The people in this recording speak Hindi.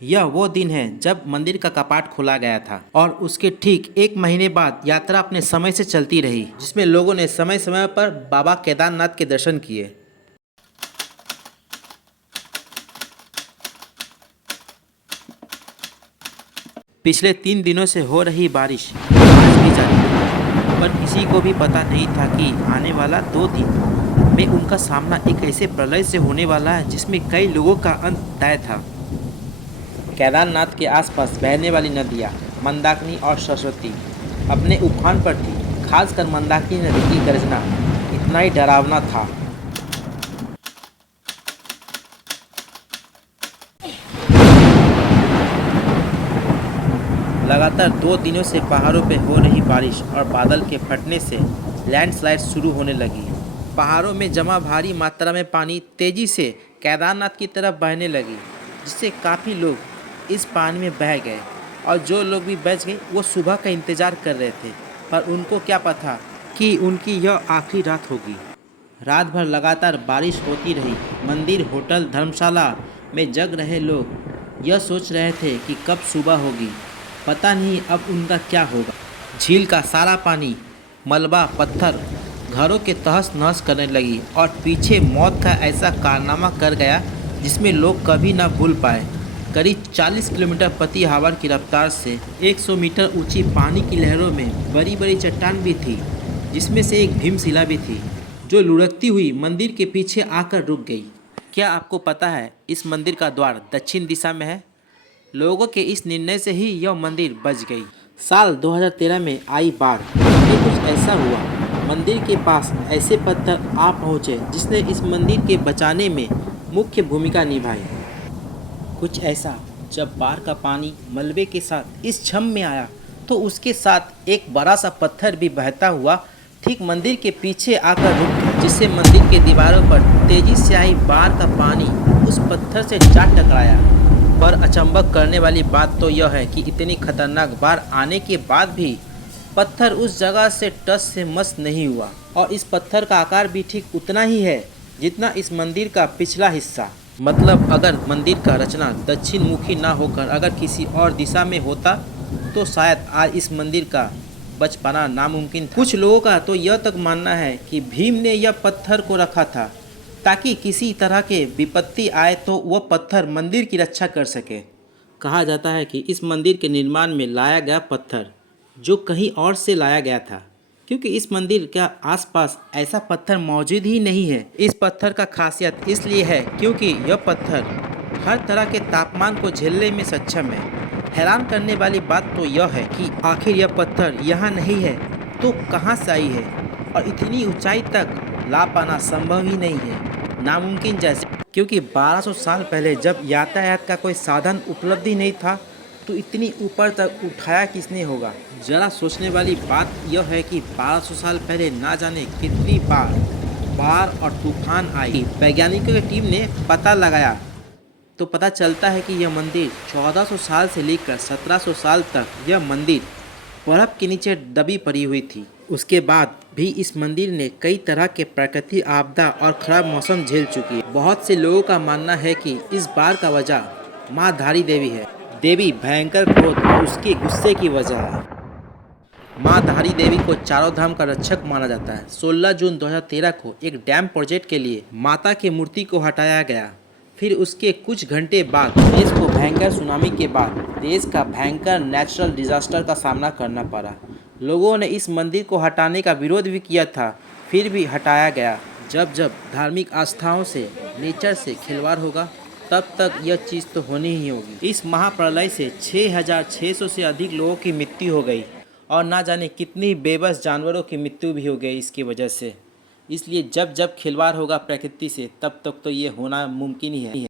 यह वो दिन है जब मंदिर का कपाट खोला गया था और उसके ठीक एक महीने बाद यात्रा अपने समय से चलती रही, जिसमें लोगों ने समय समय पर बाबा केदारनाथ के दर्शन किए। पिछले 3 दिनों से हो रही बारिश आज भी जारी है, पर किसी को भी पता नहीं था कि आने वाला 2 दिन में उनका सामना एक ऐसे प्रलय से होने वाला है जिसमें कई लोगों का अंत तय था। केदारनाथ के आसपास बहने वाली नदियाँ मंदाकिनी और सरस्वती अपने उफान पर थी। खासकर मंदाकिनी नदी की गर्जना इतना ही डरावना था। लगातार 2 दिनों से पहाड़ों पर हो रही बारिश और बादल के फटने से लैंडस्लाइड शुरू होने लगी। पहाड़ों में जमा भारी मात्रा में पानी तेजी से केदारनाथ की तरफ बहने लगी, जिससे काफ़ी लोग इस पानी में बह गए और जो लोग भी बच गए वो सुबह का इंतज़ार कर रहे थे, पर उनको क्या पता कि उनकी यह आखिरी रात होगी। रात भर लगातार बारिश होती रही। मंदिर, होटल, धर्मशाला में जग रहे लोग यह सोच रहे थे कि कब सुबह होगी। पता नहीं अब उनका क्या होगा। झील का सारा पानी, मलबा, पत्थर घरों के तहस नहस करने लगी और पीछे मौत का ऐसा कारनामा कर गया जिसमें लोग कभी ना भूल पाए। करीब 40 किलोमीटर प्रति आवर की रफ्तार से 100 मीटर ऊंची पानी की लहरों में बड़ी बड़ी चट्टान भी थी, जिसमें से एक भीमशिला भी थी जो लुढ़कती हुई मंदिर के पीछे आकर रुक गई। क्या आपको पता है इस मंदिर का द्वार दक्षिण दिशा में है? लोगों के इस निर्णय से ही यह मंदिर बच गई। साल 2013 में आई बाढ़ में कुछ ऐसा हुआ। मंदिर के पास ऐसे पत्थर आ पहुँचे जिसने इस मंदिर के बचाने में मुख्य भूमिका निभाई। कुछ ऐसा, जब बाढ़ का पानी मलबे के साथ इस छम में आया तो उसके साथ एक बड़ा सा पत्थर भी बहता हुआ ठीक मंदिर के पीछे आकर रुक गया, जिससे मंदिर के दीवारों पर तेजी से आई बाढ़ का पानी उस पत्थर से जा टकराया। पर अचंभव करने वाली बात तो यह है कि इतनी खतरनाक बाढ़ आने के बाद भी पत्थर उस जगह से टस से मस नहीं हुआ और इस पत्थर का आकार भी ठीक उतना ही है जितना इस मंदिर का पिछला हिस्सा। मतलब अगर मंदिर का रचना दक्षिण मुखी ना होकर अगर किसी और दिशा में होता तो शायद आज इस मंदिर का बच पाना नामुमकिन था। कुछ लोगों का तो यह तक मानना है कि भीम ने यह पत्थर को रखा था ताकि किसी तरह के विपत्ति आए तो वह पत्थर मंदिर की रक्षा कर सके। कहा जाता है कि इस मंदिर के निर्माण में लाया गया पत्थर जो कहीं और से लाया गया था, क्योंकि इस मंदिर के आसपास ऐसा पत्थर मौजूद ही नहीं है। इस पत्थर का खासियत इसलिए है क्योंकि यह पत्थर हर तरह के तापमान को झेलने में सक्षम है। हैरान करने वाली बात तो यह है कि आखिर यह पत्थर यहाँ नहीं है तो कहाँ से आई है, और इतनी ऊंचाई तक ला पाना संभव ही नहीं है, नामुमकिन जैसे। क्योंकि 1200 साल पहले जब यातायात का कोई साधन उपलब्ध ही नहीं था तो इतनी ऊपर तक उठाया किसने होगा। जरा सोचने वाली बात यह है कि 1200 साल पहले ना जाने कितनी बाढ़ और तूफान आई। वैज्ञानिकों की टीम ने पता लगाया तो पता चलता है कि यह मंदिर 1400 साल से लेकर 1700 साल तक यह मंदिर बर्फ के नीचे दबी पड़ी हुई थी। उसके बाद भी इस मंदिर ने कई तरह के प्राकृतिक आपदा और खराब मौसम झेल चुकी है। बहुत से लोगों का मानना है कि इस बार का वजह माँ धारी देवी है। देवी भयंकर क्रोध और उसके गुस्से की वजह है। माँ धारी देवी को चारों धाम का रक्षक माना जाता है। 16 जून 2013 को एक डैम प्रोजेक्ट के लिए माता की मूर्ति को हटाया गया। फिर उसके कुछ घंटे बाद देश को भयंकर सुनामी के बाद देश का भयंकर नेचुरल डिजास्टर का सामना करना पड़ा। लोगों ने इस मंदिर को हटाने का विरोध भी किया था, फिर भी हटाया गया। जब जब धार्मिक आस्थाओं से, नेचर से खिलवाड़ होगा तब तक यह चीज़ तो होनी ही होगी। इस महाप्रलय से 6600 से अधिक लोगों की मृत्यु हो गई और ना जाने कितनी बेबस जानवरों की मृत्यु भी हो गई इसकी वजह से। इसलिए जब जब खिलवाड़ होगा प्रकृति से तब तक तो ये होना मुमकिन ही है।